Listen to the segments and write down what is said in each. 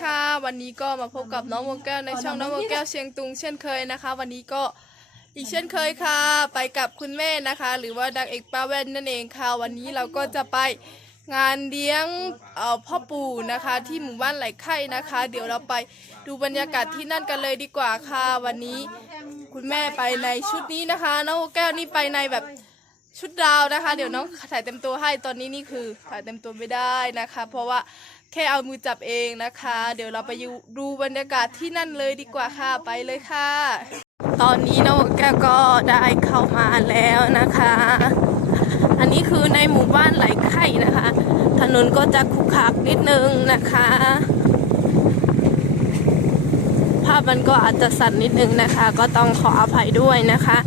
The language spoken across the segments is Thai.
ค่ะ วันนี้ก็มาพบกับน้องวงแก้วในช่องน้องวงแก้วเชียงตุงเช่นเคยนะคะ วันนี้ก็อีกเช่นเคยค่ะ ไปกับคุณแม่นะคะ หรือว่าดักเอกป้าแว่นนั่นเองค่ะ วันนี้เราก็จะไปงานเลี้ยงเอ่อพ่อปู่นะคะ ที่หมู่บ้านไหลไข่นะคะ เดี๋ยวเราไปดูบรรยากาศที่นั่นกันเลยดีกว่าค่ะ วันนี้คุณแม่ไปในชุดนี้นะคะ น้องวงแก้วนี่ไปในแบบชุดดาวนะคะ เดี๋ยวน้องถ่ายเต็มตัวให้ตอนนี้นี่คือถ่ายเต็มตัวไม่ได้นะคะ เพราะว่า แค่เอามือจับเองนะคะ เดี๋ยวเราไปดูบรรยากาศที่นั่นเลยดีกว่าค่ะไปเลยค่ะ ตอนนี้น้องแก้วก็ได้เข้ามาแล้วนะคะ อันนี้คือในหมู่บ้านไหลไข่นะคะ ถนนก็จะขรุขระนิดนึงนะคะ ภาพมันก็อาจจะสั่นนิดนึงนะคะ ก็ต้องขออภัยด้วยนะคะ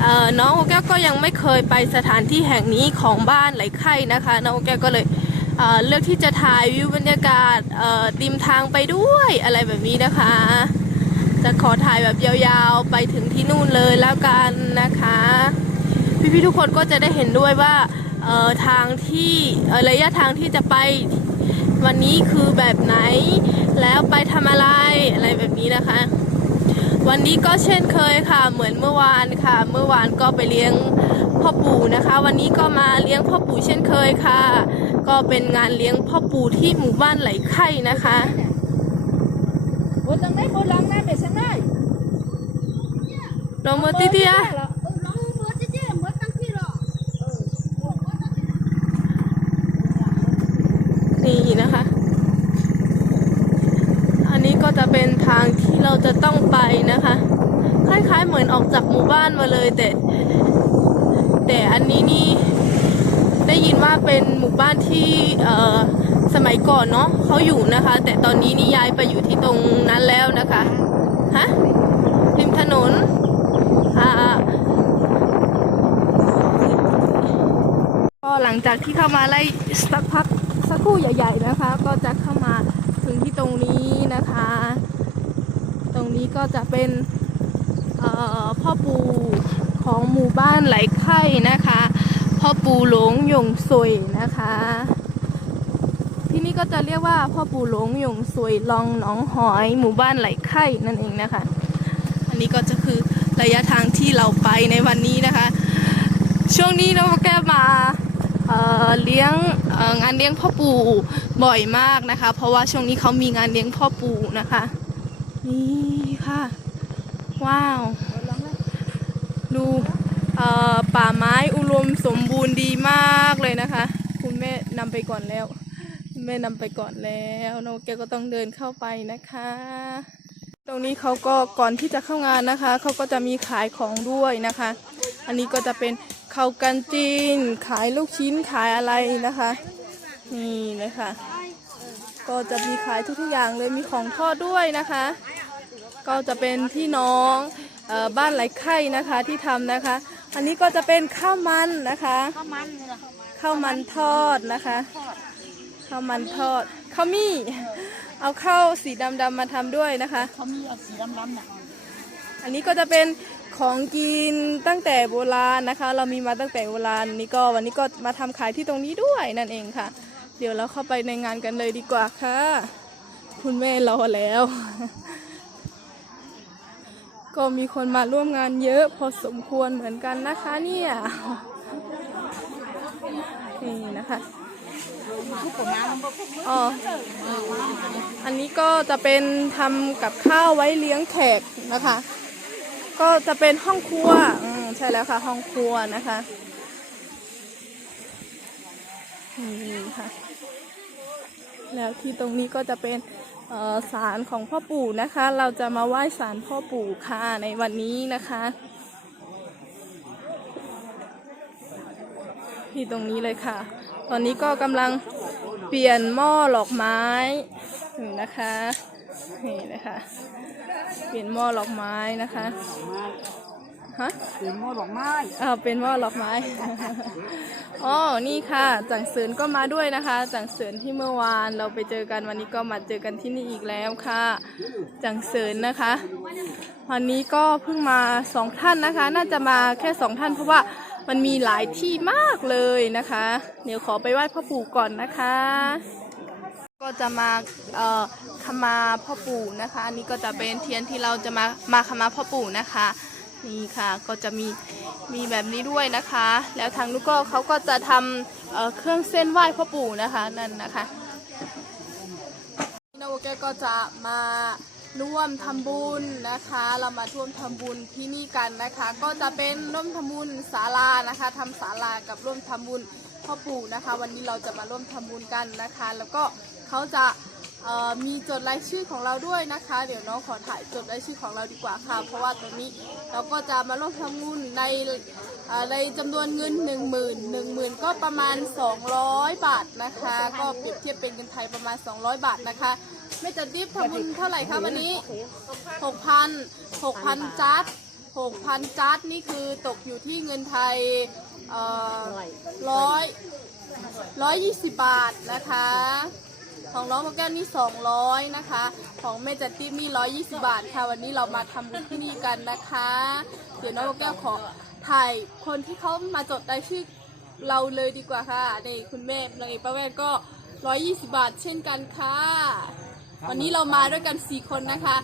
เอ่อน้องโอแก้วก็ยังไม่เคยไปสถานที่แห่งนี้ของบ้านไหลไข่นะคะ น้องโอแก้วก็เลย เลือกที่จะถ่ายวิวบรรยากาศเอ่อริมทางไปด้วยอะไรแบบนี้นะคะ จะขอถ่ายแบบยาวๆไปถึงที่นู่นเลยแล้วกันนะคะ พี่ๆทุกคนก็จะได้เห็นด้วยว่าทางที่ระยะทางที่จะไปวันนี้คือแบบไหนแล้วไปทำอะไรอะไรแบบนี้นะคะ วันนี้ก็เช่นเคยค่ะเหมือนเมื่อวานค่ะ เมื่อวานก็ไปเลี้ยง พ่อปู่นะคะ วันนี้ก็มาเลี้ยงพ่อปู่เช่นเคยค่ะ ก็เป็นงานเลี้ยงพ่อปู่ที่หมู่บ้านไหลไข่นะคะบนตรงไหนบนหลังนั่นไปสังได้โรโมติเตียเออลองเบิดเจ๊เบิดตั้งที่หรอนี่นะคะ อันนี้ก็จะเป็นทางที่เราจะต้องไปนะคะ คล้ายๆเหมือนออกจากหมู่บ้านมาเลยแต่ แต่อันนี้นี่ได้ยินว่าเป็นหมู่บ้านที่เออสมัยก่อนเนาะเขาอยู่นะคะ แต่ตอนนี้นี่ย้ายไปอยู่ที่ตรงนั้นแล้วนะคะฮะริมถนนอ่าก็หลังจากที่เข้ามาไล่สักพักสักครู่ใหญ่ ๆนะคะ ก็จะเข้ามาถึงที่ตรงนี้นะคะ ตรงนี้ก็จะเป็นพ่อปู่ของหมู่บ้านไหล ไข่นะคะพ่อปู่หลงหยงซวยนะคะ ที่นี่ก็จะเรียกว่าพ่อปู่หลงหยงซวยลองหนองหอย หมู่บ้านไหลไข่นั่นเองนะคะ อันนี้ก็จะคือระยะทางที่เราไปในวันนี้นะคะ ช่วงนี้เราแก้มาเเลี้ยงงานเลี้ยงพ่อปู่บ่อยมากนะคะ เพราะว่าช่วงนี้เขามีงานเลี้ยงพ่อปู่นะคะนี่ค่ะ ว้าว ดูเอ่อ ไม้อุดมสมบูรณ์ดีมากเลยนะคะ คุณแม่นำไปก่อนแล้ว แม่นำไปก่อนแล้วน้องแกก็ต้องเดินเข้าไปนะคะ ตรงนี้เขาก็ก่อนที่จะเข้างานนะคะเขาก็จะมีขายของด้วยนะคะ อันนี้ก็จะเป็นข้าวกันจีน ขายลูกชิ้นขายอะไรนะคะนี่เลยค่ะ ก็จะมีขายทุกๆอย่างเลยมีของทอดด้วยนะคะ ก็จะเป็นพี่น้องออบ้านไหลไข่นะคะที่ทำนะคะ อันนี้ก็จะเป็นข้าวมันนะคะข้าวมันนี่ล่ะข้าวมันทอดนะคะข้าวมันทอดข้าวมี่เอาข้าวสีดำๆมาทำด้วยนะคะเขามีเอาสีดำๆน่ะอันนี้ก็จะเป็นของกินตั้งแต่โบราณนะคะ เรามีมาตั้งแต่โบราณนี่ก็วันนี้ก็มาทำขายที่ตรงนี้ด้วยนั่นเองค่ะ เดี๋ยวเราเข้าไปในงานกันเลยดีกว่าค่ะ คุณแม่รอแล้ว ก็มีคนมาร่วมงานเยอะพอสมควรเหมือนกันนะคะเนี่ย นี่นะคะอ๋ออันนี้ก็จะเป็นทำกับข้าวไว้เลี้ยงแขกนะคะ ก็จะเป็นห้องครัวอืมใช่แล้วค่ะ ห้องครัวนะคะนี่ค่ะ แล้วที่ตรงนี้ก็จะเป็น ศาลของพ่อปู่นะคะ เราจะมาไหว้ศาลพ่อปู่ค่ะในวันนี้นะคะ ที่ตรงนี้เลยค่ะ ตอนนี้ก็กำลังเปลี่ยนหม้อหลอกไม้นี่นะคะนี่นะคะเปลี่ยนหม้อหลอกไม้นะคะ ฮะเป็นหม้อดอกไม้อ่าเป็นหม้อหลอกไม้ อ๋อ นี่ค่ะ จังเสือนก็มาด้วยนะคะ จังเสือนที่เมื่อวานเราไปเจอกันวันนี้ก็มาเจอกันที่นี่อีกแล้วค่ะ จังเสือนนะคะ วันนี้ก็เพิ่งมาสองท่านนะคะ น่าจะมาแค่สองท่านเพราะว่ามันมีหลายที่มากเลยนะคะ เดี๋ยวขอไปไหว้พ่อปู่ก่อนนะคะ ก็จะมาเอ่อขมาพ่อปู่นะคะ อันนี้ก็จะเป็นเทียนที่เราจะมามาขมาพ่อปู่นะคะ นี่ค่ะก็จะมีมีแบบนี้ด้วยนะคะ แล้วทางนุกก็เขาก็จะทำเเครื่องเส้นไหว้พ่อปู่นะคะนั่นนะคะนาวแกก็จะมาร่วมทำบุญนะคะ เรามาร่วมทำบุญที่นี่กันนะคะ ก็จะเป็นร่วมทำบุญศาลานะคะทำศาลากับร่วมทำบุญพ่อปู่นะคะ วันนี้เราจะมาร่วมทำบุญกันนะคะ แล้วก็เขาจะ มีจดรายชื่อของเราด้วยนะคะ เดี๋ยวน้องขอถ่ายจดรายชื่อของเราดีกว่าค่ะ เพราะว่าตอนนี้เราก็จะมาร่วมทำบุญในอ่อในจำนวนเงิน 1 0 0 0 0 1 0,000 ก็ประมาณ 200 บาทนะคะ ก็เปรียบเทียบเป็นเงินไทยประมาณ 200 บาทนะคะไม่จะดิฟทำบุญเท่าไหร่คะวันนี้ 6,000 6,000จัด6,000จัดนี่คือตกอยู่ที่เงินไทยร้อยร้อยยี่สิบบาทนะคะ ของน้องโมแก้วนี่200นะคะ ของแม่จัตตี้มี120 บาทค่ะ วันนี้เรามาทำบุญที่นี่กันนะคะ เดี๋ยวน้องโมแก้วขอถ่ายคนที่เขามาจดรายชื่อเราเลยดีกว่าค่ะนี่คุณแม่นางเอกป้าแว่นก็ 120 บาทเช่นกันค่ะ วันนี้เรามาด้วยกัน 4 คนนะคะ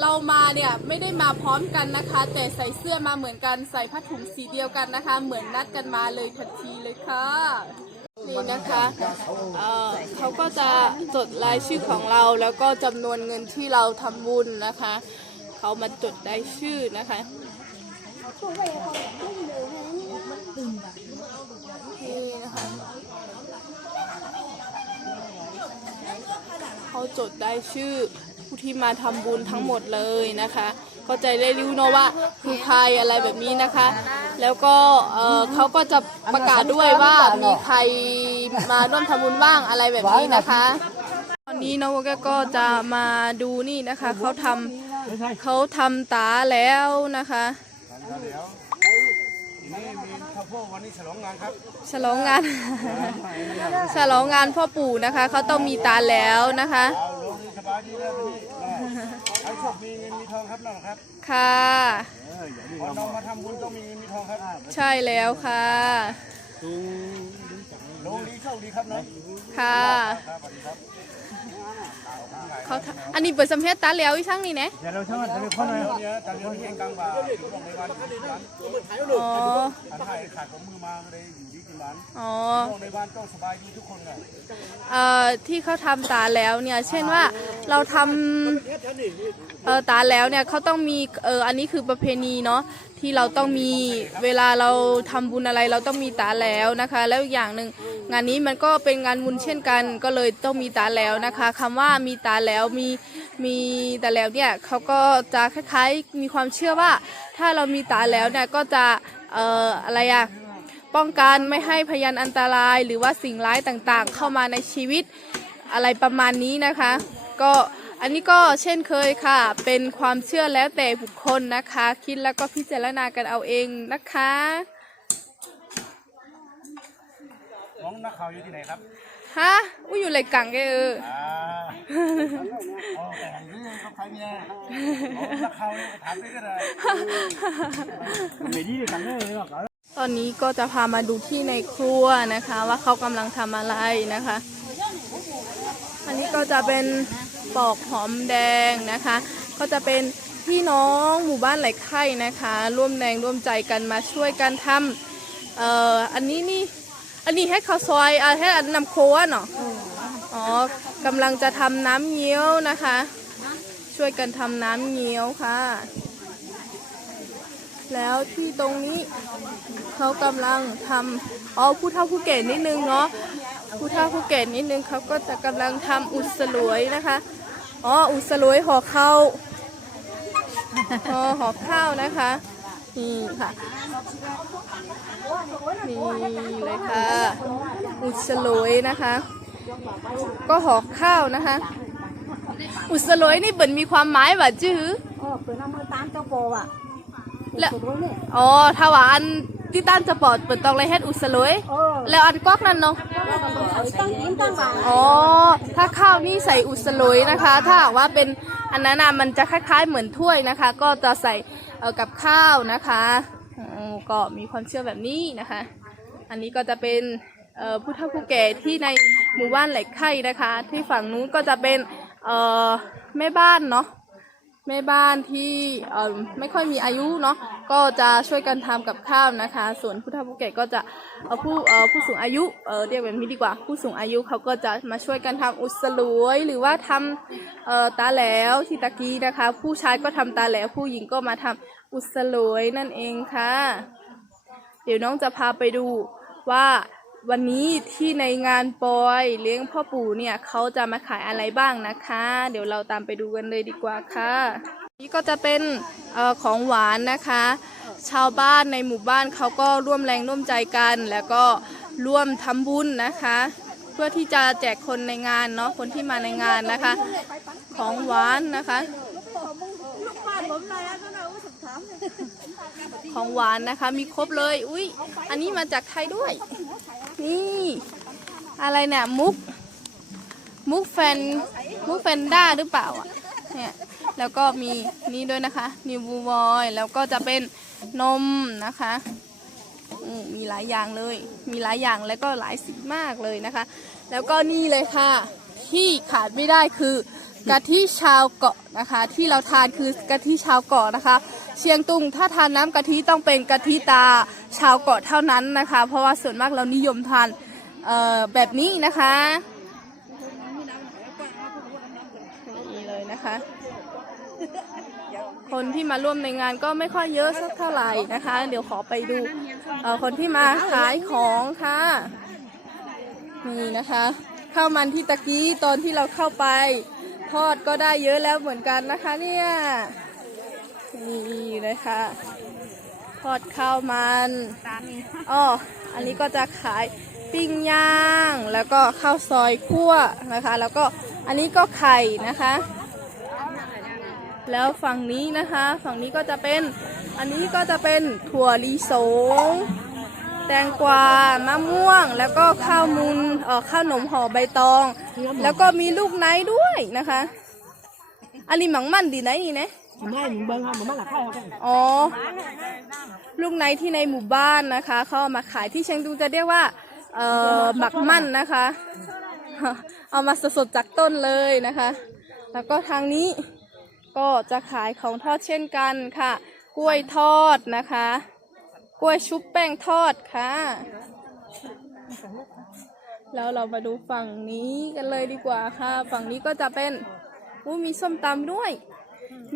เรามาเนี่ยไม่ได้มาพร้อมกันนะคะ แต่ใส่เสื้อมาเหมือนกันใส่ผ้าถุงสีเดียวกันนะคะ เหมือนนัดกันมาเลยทันทีเลยค่ะ นี่นะคะเอ่อเขาก็จะจดรายชื่อของเราแล้วก็จำนวนเงินที่เราทำบุญนะคะ เขามาจดรายชื่อนะคะนี่นะคะเขาจดได้ชื่อผู้ที่มาทำบุญทั้งหมดเลยนะคะ ก็จได้รู้เนอะว่าคือใครอะไรแบบนี้นะคะ แล้วก็เอ่อเขาก็จะประกาศด้วยว่ามีใครมาร่วมทำบุญบ้างอะไรแบบนี้นะคะ ตอนนี้น้องโมแกก็จะมาดูนี่นะคะเขาทำเขาทำตาแล้วนะคะนี่มีข้าวโพดวันนี้ฉลองงานครับฉลองงาน ฉลองงานพ่อปู่นะคะ เขาต้องมีตาแล้วนะคะ เอาลงนี่สบายดีแล้ววันนี้ไอ้โชคมีเงินมีทองครับน้องครับค่ะ พอน้องมาทำบุญต้องมีเงินมีทองครับใช่แล้วค่ะ ลงดีโชคดีครับน้องค่ะ ครับสวัสดีครับเขาทำอันนี้เปิดสำเพ็จตาแล้วอีช่างนี่นะเดี๋ยวเราช่างจะเป็นคนเลยเนี่ยแต่เดี๋ยวนี้เองกลางบ่าถึงบอกในวันที่ร้านอ๋อ อันไทยขาดของมือมาเลยอยู่ที่กิ นร้านอ๋อบอกในบ้านต้องสบายดีทุกคนเลยเอ่อที่เขาทำตาแล้วเนี่ย เช่นว่าเราทำเอ่อตาแล้วเนี่ยเขาต้องมีเอออันนี้คือประเพณีเนาะที่เราต้องมีเวลาเราทำบุญอะไรเราต้องมีตาแล้วนะคะ แล้วอีกอย่างหนึ่งงานนี้มันก็เป็นงานบุญเช่นกัน ก็เลยต้องมีตาแล้วนะคะคำว่ามีตาแล้วมีมีตาแล้วเนี่ยเขาก็จะคล้ายๆมีความเชื่อว่า ถ้าเรามีตาแล้วเนี่ยก็จะเอ่ออะไรอะ ป้องกันไม่ให้พยานอันตราย หรือว่าสิ่งร้ายต่างๆ เข้ามาในชีวิตอะไรประมาณนี้นะคะ ก็อันนี้ก็เช่นเคยค่ะ เป็นความเชื่อแล้วแต่บุคคลนะคะ คิดแล้วก็พิจารณากันเอาเองนะคะน้องนักข่าวอยู่ที่ไหนครับฮะอุ้ยอยู่เลยกังแกเอออ่าโอ้แต่งเรื่องเขาใครเนี่ยนักข่าวเนี่ยถามได้ก็ได้ ไม่ดีเลยกันเลยหรอกต อนนี้ก็จะพามาดูที่ในครัวนะคะ ว่าเขากำลังทำอะไรนะคะ อันนี้ก็จะเป็นปอกหอมแดงนะคะ ก็จะเป็นพี่น้องหมู่บ้านไหลไข่นะคะ ร่วมแรงร่วมใจกันมาช่วยกันทำเอ่ออันนี้นี่อันนี้ให้ข้าวซอยอะให้อันนำโค้เนาะอ๋อกำลังจะทำน้ำเงี้ยวนะคะ ช่วยกันทำน้ำเงี้ยวค่ะ แล้วที่ตรงนี้เขากำลังทำอ๋อผู้เฒ่าผู้แก่นิดนึงเนาะผู้เฒ่าผู้แก่นิดนึงเขาก็จะกำลังทำอุดสลวยนะคะอ๋ออุดสลวยห่อข้าวอ๋อห่อข้าวนะคะนี่ค่ะนี่เลยค่ะอุดสลวยนะคะ ก็ห่อข้าวนะคะ อุดสลวยนี่เปิ่นมีความหมายว่าจื้ออ๋อเปิดเอามือตามเจ้าโปอะ แล้วสุดเลยเนี่ยอ๋อถ้าว่าอันที่ต้านจะปอดเปิดตองเลยเฮ็ดอุดสลวยเออแล้วอันกอกนั่นเนาะแล้วก็ต้องใส่ตั้งกินตั้งบางอ๋อถ้าข้าวนี่ใส่อุดสลวยนะคะ ถ้าหากว่าเป็นอันนั้นน่ะมันจะคล้ายๆเหมือนถ้วยนะคะ ก็จะใส่เอ่อกับข้าวนะคะอืมก็มีความเชื่อแบบนี้นะคะ อันนี้ก็จะเป็นเอ่อผู้เฒ่าผู้แก่ที่ในหมู่บ้านไหลไข่นะคะ ที่ฝั่งนู้นก็จะเป็นเอ่อแม่บ้านเนาะ แม่บ้านที่เอ่อไม่ค่อยมีอายุเนาะก็จะช่วยกันทำกับข้าวนะคะ ส่วนผู้เฒ่าผู้แก่ก็จะเอ่อผู้เอ่อผู้สูงอายุเออเรียกแบบนี้ดีกว่า ผู้สูงอายุเขาก็จะมาช่วยกันทำอุสลวย หรือว่าทำเอ่อตาแหลวที่ตะกี้นะคะ ผู้ชายก็ทำตาแหลวผู้หญิงก็มาทำอุสลวยนั่นเองค่ะ เดี๋ยวน้องจะพาไปดูว่า วันนี้ที่ในงานปอยเลี้ยงพ่อปู่เนี่ยเขาจะมาขายอะไรบ้างนะคะ เดี๋ยวเราตามไปดูกันเลยดีกว่าค่ะ นี่ก็จะเป็นออของหวานนะคะ ชาวบ้านในหมู่บ้านเขาก็ร่วมแรงร่วมใจกัน แล้วก็ร่วมทำบุญนะคะ เพื่อที่จะแจกคนในงานเนาะคนที่มาในงานนะคะ ของหวานนะคะของหวานนะคะมีครบเลย อุ้ยอันนี้มาจากไทยด้วย นี่ อะไรเนี่ยมุก มุกแฟน มุกแฟนด้าหรือเปล่าอะเนี่ยแล้วก็มีนี่ด้วยนะคะนิวบูบอยแล้วก็จะเป็นนมนะคะมมีหลายอย่างเลย มีหลายอย่างแล้วก็หลายสีมากเลยนะคะ แล้วก็นี่เลยค่ะ ที่ขาดไม่ได้คือกะทิชาวเกาะนะคะ ที่เราทานคือกะทิชาวเกาะนะคะ เชียงตุงถ้าทานน้ำกะทิต้องเป็นกะทิตาชาวเกาะเท่านั้นนะคะ เพราะว่าส่วนมากเรานิยมทานแบบนี้นะคะนี่เลยนะคะ คนที่มาร่วมในงานก็ไม่ค่อยเยอะสักเท่าไหร่นะคะ เดี๋ยวขอไปดูคนที่มาขายของค่ะนี่นะคะข้าวมันที่ตะกี้ตอนที่เราเข้าไป ทอดก็ได้เยอะแล้วเหมือนกันนะคะเนี่ย นี่นะคะทอดข้าวมันอ๋ออันนี้ก็จะขายปิ้งย่าง แล้วก็ข้าวซอยคั่วนะคะ แล้วก็อันนี้ก็ไข่นะคะ แล้วฝั่งนี้นะคะ ฝั่งนี้ก็จะเป็นอันนี้ก็จะเป็นถั่วลิสง แตงกวามะม่วง แล้วก็ข้าวมุนเอ่อข้าวหนมห่อใบตอง แล้วก็มีลูกไนท์ด้วยนะคะ อันนี้หมังมันดีไหนนี่นะ ไม่หนึ่งเบิ้งค่ะมันมาหลักไข่ครับอ๋อ ลูกไนท์ที่ในหมู่บ้านนะคะเขาเอามาขายที่เชียงตุงจะเรียกว่าเอ่อหมักมั่นนะคะ เอามาสดๆจากต้นเลยนะคะ แล้วก็ทางนี้ก็จะขายของทอดเช่นกันค่ะ กล้วยทอดนะคะ กล้วยชุบแป้งทอดค่ะ แล้วเรามาดูฝั่งนี้กันเลยดีกว่าค่ะ ฝั่งนี้ก็จะเป็นอู้มีส้มตำด้วย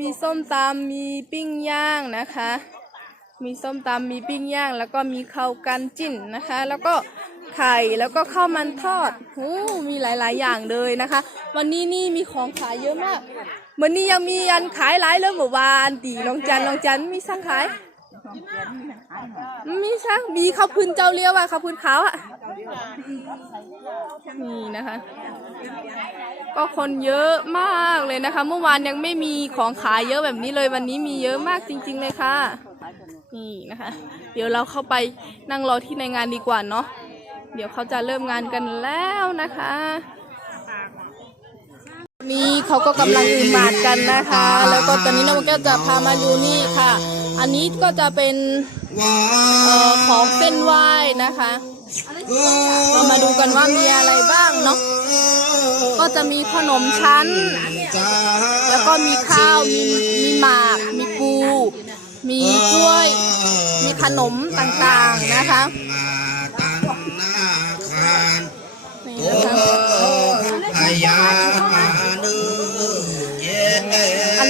มีส้มตำมีปิ้งย่างนะคะ มีส้มตำมีปิ้งย่าง แล้วก็มีข้าวกันจิ้นนะคะ แล้วก็ไข่แล้วก็ข้าวมันทอดโอ้มีหลาย ๆ อย่างเลยนะคะ วันนี้นี่มีของขายเยอะมากวันนี้ยังมีอันขายหลายเลยเมื่อวานตีลองจันลองจันมีสั่งขาย มีช่มีข้าวพื้นเจ้าเลี้ยวอะข้าวพื้นขาวอะนี่นะคะ ก็คนเยอะมากเลยนะคะ เมื่อวานยังไม่มีของขายเยอะแบบนี้เลยวันนี้มีเยอะมากจริง ๆเลยค่ะ นี่นะคะ เดี๋ยวเราเข้าไปนั่งรอที่ในงานดีกว่าเนาะเดี๋ยวเขาจะเริ่มงานกันแล้วนะคะนี่เขาก็กำลังดื่มหมากกันนะคะ แล้วก็ตอนนี้น้องแก้วจะพามาดูนี่ค่ะ อันนี้ก็จะเป็นออของเส้นไหว้นะคะ เรามาดูกันว่ามีอะไรบ้างเนาะ ก็จะมีขนมชั้น แล้วก็มีข้าว มีมีหมาก มีปู มีกล้วย มีขนมต่างๆนะคะนี่นะคะ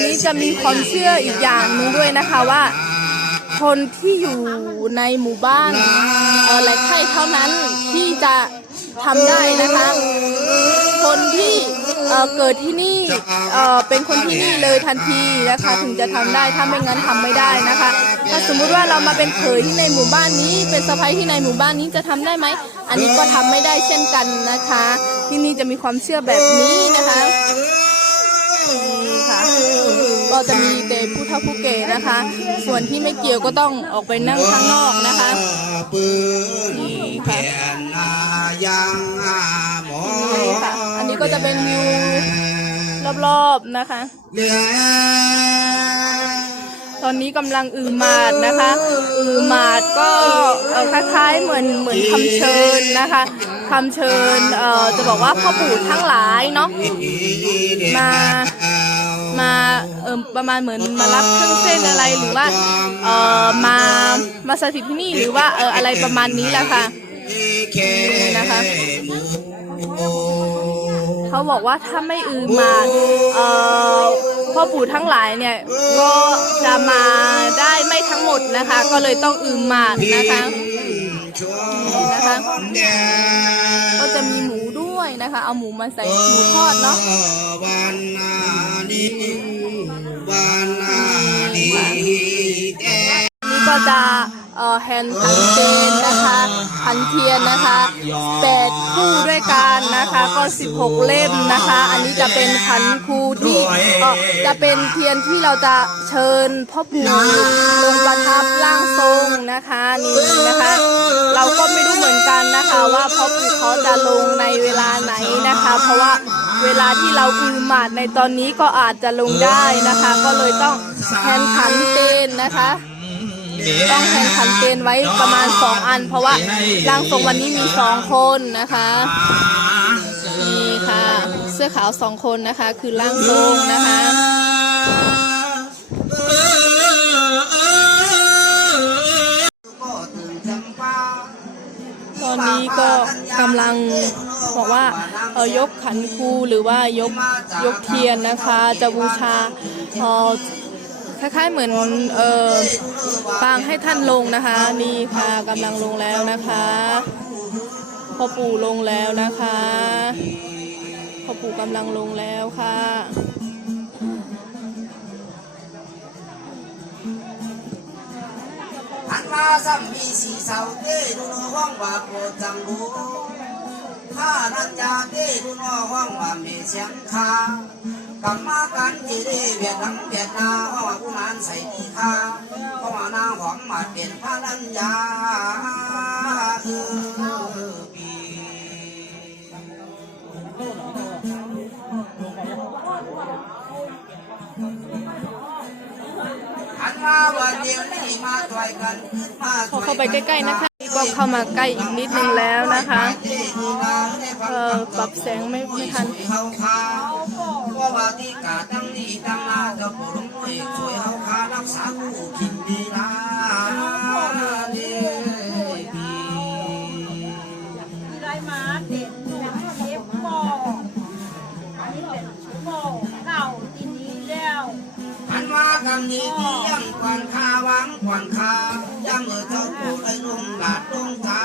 นี้จะมีความเชื่ออีกอย่างหนึ่งด้วยนะคะว่า คนที่อยู่ในหมู่บ้านออหลายไข่เท่านั้นที่จะทำได้นะคะ คนที่เเกิดที่นี่เเป็นคนที่นี่เลยทันทีนะคะถึงจะทำได้ถ้าไม่งั้นทำไม่ได้นะคะ ถ้าสมมุติว่าเรามาเป็นเขยที่ในหมู่บ้านนี้ เป็นสะใภ้ที่ในหมู่บ้านนี้จะทำได้ไหมอันนี้ก็ทำไม่ได้เช่นกันนะคะ ที่นี่จะมีความเชื่อแบบนี้นะคะ ก็จะมีแต่ผู้เฒ่าผู้แก่นะคะ ส่วนที่ไม่เกี่ยวก็ต้องออกไปนั่งข้างนอกนะคะนี่ค่ะนี่ค่ะอันนี้ก็จะเป็นวิวรอบๆนะคะสอนนี้กำลังอือมาดนะคะ อือมาดก็คล้ายๆเหมือนเหมือนคำเชิญนะคะคำเชิญเอ่อจะบอกว่าพ่อปู่ทั้งหลายเนาะมา มาเออประมาณเหมือนมารับเครื่องเส้นอะไรหรือว่าเออมามาสถิตที่นี่หรือว่าเอออะไรประมาณนี้แหละค่ะนี่นะคะเขาบอกว่าถ้าไม่อือมาเอ่อพ่อปู่ทั้งหลายเนี่ยก็จะมาได้ไม่ทั้งหมดนะคะ ก็เลยต้องอือมานะคะนะคะ นะคะ เอาหมูมาใส่หมูทอดเนาะวันนาดีวันนาดีแกนี่ก็จะ เอ่อแฮนด์พันเทนนะคะพันเทียนนะคะแปดคู่ด้วยกันนะคะก็ 16 เล่มนะคะ อันนี้จะเป็นขันครูที่เอ่อจะเป็นเทียนที่เราจะเชิญพ่อปู่ลงประทับร่างทรงนะคะนี่นะคะ เราก็ไม่รู้เหมือนกันนะคะว่าพ่อปู่เขาจะลงในเวลาไหนนะคะ เพราะว่าเวลาที่เราอือหมาดในตอนนี้ก็อาจจะลงได้นะคะ ก็เลยต้องแทนขันเตนนะคะ ต้องแข่งขันเกณฑ์ไว้ประมาณ 2 อัน เพราะว่าร่างทรงวันนี้มี 2 คนนะคะนี่ค่ะ เสื้อขาว 2 คนนะคะ คือร่างทรงนะคะตอนนี้ก็กำลังบอกว่าเออยกขันคูหรือว่ายกยกเทียนนะคะ จะบูชาเออ คล้ายๆเหมือนเออปางให้ท่านลงนะคะ นี่ค่ะกำลังลงแล้วนะคะพ่อปู่ลงแล้วนะคะพ่อปู่กำลังลงแล้วค่ะหันมาซ้ำมีสีสาวเตดูนอห้องว่าโปจังรู้ข้ารัญญาเตดูนอห้องว่าเมเสียงคา กรรมากันจีเดเวียดนังเวียดนาห้องว่ากุมารใส่ดีคาห้องว่านางหอมมาเปลี่ยนพระรัญญาเออปีหันมาวันเดียวนี่มาต่อยกันมาพอเข้าไปใกล้ๆนะคะก็เข้ามาใกล้อีกนิดนึงแล้วนะคะ เออปรับแสงไม่ไม่ทัน ที่กาตั้งนี้ตั้งหน้าเจะปู่หลวงพ่เอกช่วยเฮาคารักษาผู้คิดดีนะเด้พี่ไรมาเด็ดเย็บปอกอันนี้เป็นปอกเก่าทีนี้แล้วหันมาคำนี้ที่ยังกวนคาวังกวนคายังเออเจ้าปู่ได้ลงหลาดลงทา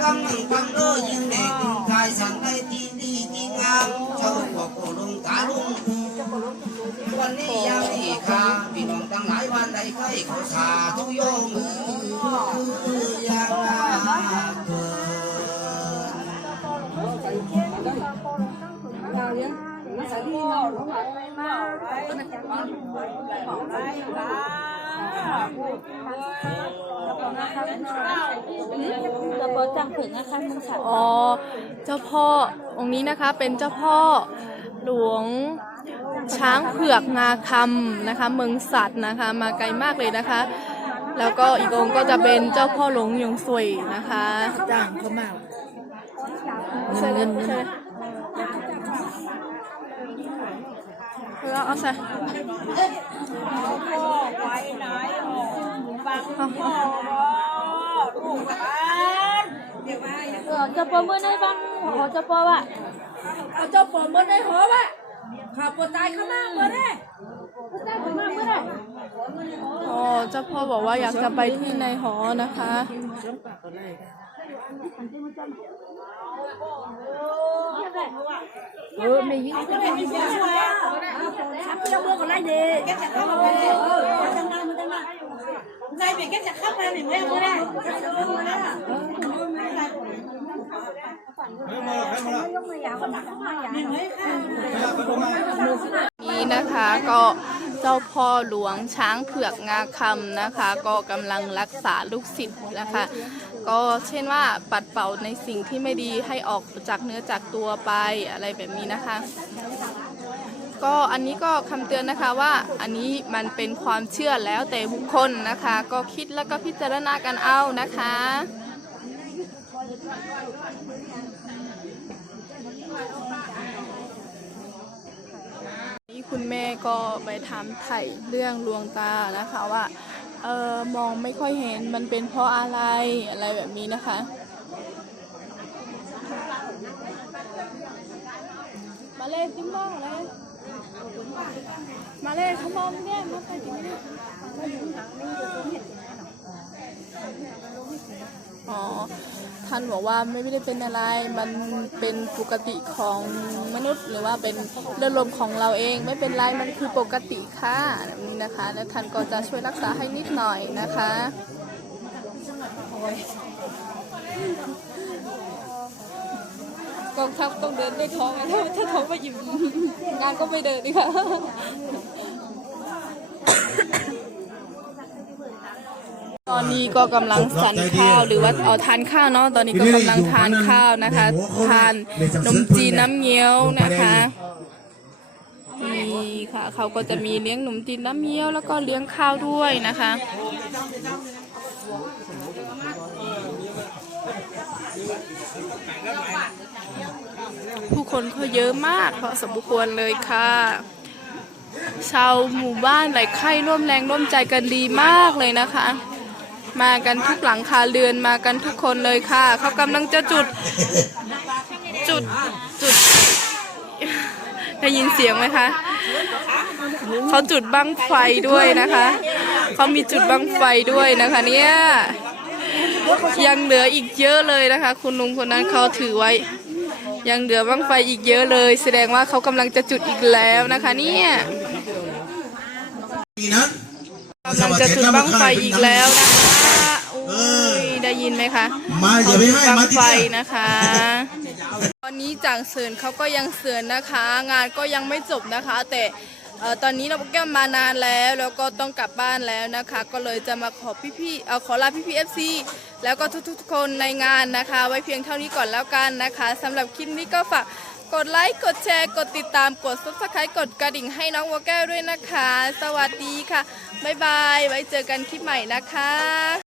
กำลังฟังด้อยิงเด็กกายสั่งได้ที ดีที่งามเจ้าบอกปู่ลงตาลุงวันนี้ยามนี้ข้าพี่น้องตั้งหลายวันได้ใครขอสาธุโยมืออย่างนาเกินจะบอกจังถึงนะคะมึงฉันอ๋อ เจ้าพ่อ องค์นี้นะคะเป็นเจ้าพ่อหลวงช้างเผือกงาคำนะคะ เมืองสัตว์นะคะ มาไกลมากเลยนะคะ แล้วก็อีกองค์ก็จะเป็นเจ้าพ่อหลวงยงสวยนะคะจ้างเขามาใช่เงินใช่แล้วเอาใส่ไว้ไหนฟังพ่อลูกบ้าน เออจะปอมือได้บ้างขอจะปอว่ะเขาเจ้าปอมบ่ได้หัวว่ะข้าปวดตายข้ามาบ่ได้ได้ขอมาเมื่อไหร่อ๋อเจ้าพ่อบอกว่าอยากจะไปที่ในหอนะคะเออไม่ยิ่งไม่ได้มีเสียช่วยชักเจ้าเมื่อก่อนไรเด็กแกจะเข้ามาเออจังมามันจังมาใจเปียกแกจะเข้ามาหนึ่งเรื่องบ่ได้แกจะเข้ามาได้ นี้นะคะก็เจ้าพ่อหลวงช้างเผือกงาคำนะคะ ก็กำลังรักษาลูกศิษย์นะคะ ก็เช่นว่าปัดเป่าในสิ่งที่ไม่ดีให้ออกจากเนื้อจากตัวไปอะไรแบบนี้นะคะ ก็อันนี้ก็คำเตือนนะคะว่าอันนี้มันเป็นความเชื่อแล้วแต่บุคคลนะคะ ก็คิดแล้วก็พิจารณากันเอานะคะ คุณแม่ก็ไปถามไถ่เรื่องลวงตานะคะว่าเออมองไม่ค่อยเห็นมันเป็นเพราะอะไรอะไรแบบนี้นะคะ มาเลยจิ้มบ้างเลยมาเลยเขามองเนี่ยมาไปถึงนี่ย อ๋อ ท่านบอกว่าไม่ได้เป็นอะไร มันเป็นปกติของมนุษย์ หรือว่าเป็นเรื่องลมของเราเอง ไม่เป็นไร มันคือปกติค่ะนี้นะคะ แล้วท่านก็จะช่วยรักษาให้นิดหน่อยนะคะกองทัพต้องเดินด้วยท้องถ้าถ้าท้องไม่อิ่มงานก็ไม่เดินดีค่ะ ตอนนี้ก็กำลังสันข้าวหรือว่าเอาทานข้าวเนาะตอนนี้ก็กำลังทานข้าวนะคะ ทานนมจีนน้ำเงี้ยวนะคะนี่ค่ะเขาก็จะมีเลี้ยงนมจีนน้ำเงี้ยวแล้วก็เลี้ยงข้าวด้วยนะคะผู้คนเขาเยอะมากพอสมควรเลยค่ะ ชาวหมู่บ้านหลายไข้ร่วมแรงร่วมใจกันดีมากเลยนะคะ มากันทุกหลังคาเรือนมากันทุกคนเลยค่ะ เขากำลังจะจุดจุดจุด ได้ยินเสียงไหมคะ เขาจุดบั้งไฟด้วยนะคะ เขามีจุดบั้งไฟด้วยนะคะเนี่ยยังเหลืออีกเยอะเลยนะคะ คุณลุงคนนั้นเขาถือไว้ ยังเหลือบั้งไฟอีกเยอะเลย แสดงว่าเขากำลังจะจุดอีกแล้วนะคะเนี่ยกำลังจะจุดบั้งไฟอีกแล้วนะคะ อุ้ยได้ยินไหมคะมาอย่าไปให้บั้มางที่ไฟเนี่ย นะคะ ตอนนี้จากเสือนเขาก็ยังเสือนนะคะ งานก็ยังไม่จบนะคะ แต่เอ่อตอนนี้เราแก้วมานานแล้ว แล้วก็ต้องกลับบ้านแล้วนะคะ ก็เลยจะมาขอพี่ๆเอ่อขอลาพี่ๆเอฟซีแล้วก็ทุกๆคนในงานนะคะ ไว้เพียงเท่านี้ก่อนแล้วกันนะคะสำหรับคลิปนี้ก็ฝากกดไลค์กดแชร์ กดติดตามกด subscribe กดกระดิ่งให้น้องวัวแก้วด้วยนะคะ สวัสดีค่ะบ๊ายบายไว้เจอกันคลิปใหม่นะคะ